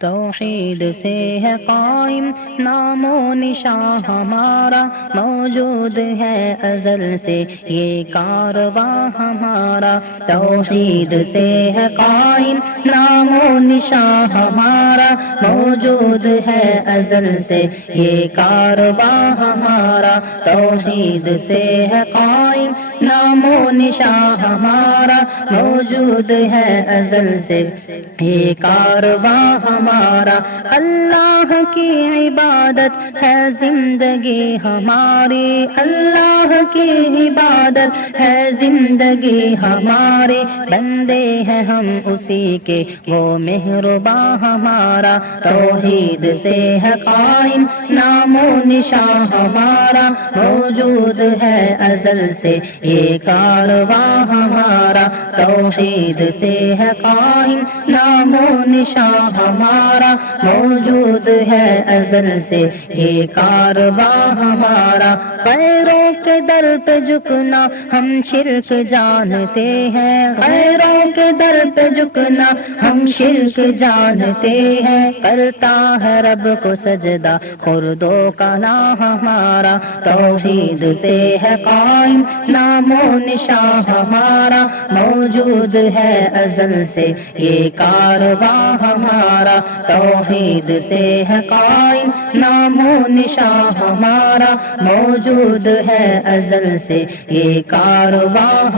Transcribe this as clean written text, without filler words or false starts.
توحید سے ہے قائم نام و نشاں ہمارا، موجود ہے ازل سے یہ کارواں ہمارا۔ توحید سے ہے قائم نام و نشاں ہمارا، موجود ہے ازل سے یہ کارواں ہمارا۔ توحید سے ہے قائم نام و نشاں ہمارا، موجود ہے ازل سے یہ کارواں ہمارا۔ اللہ کی عبادت ہے زندگی ہماری، اللہ کی عبادت ہے زندگی ہماری، بندے ہیں ہم اسی کے وہ مہرباں ہمارا۔ توحید سے ہے قائم نام و نشاں ہمارا، موجود ہے ازل سے یہ کارواں ہمارا۔ توحید سے ہے قائم نام و نشاں ہمارا، موجود ہے ازل سے یہ کارواں ہمارا۔ غیروں کے در پہ جھکنا ہم شرک جانتے ہیں، غیروں کے در پہ جھکنا ہم شرک جانتے ہیں، کرتا ہے رب کو سجدہ خرد و کنا ہمارا۔ توحید سے ہے قائم نام و نشاں ہمارا، موجود ہے ازل سے یہ کارواں ہمارا۔ توحید سے ہے قائم نام و نشاں ہمارا، موجود ہے ازل سے یہ کارواں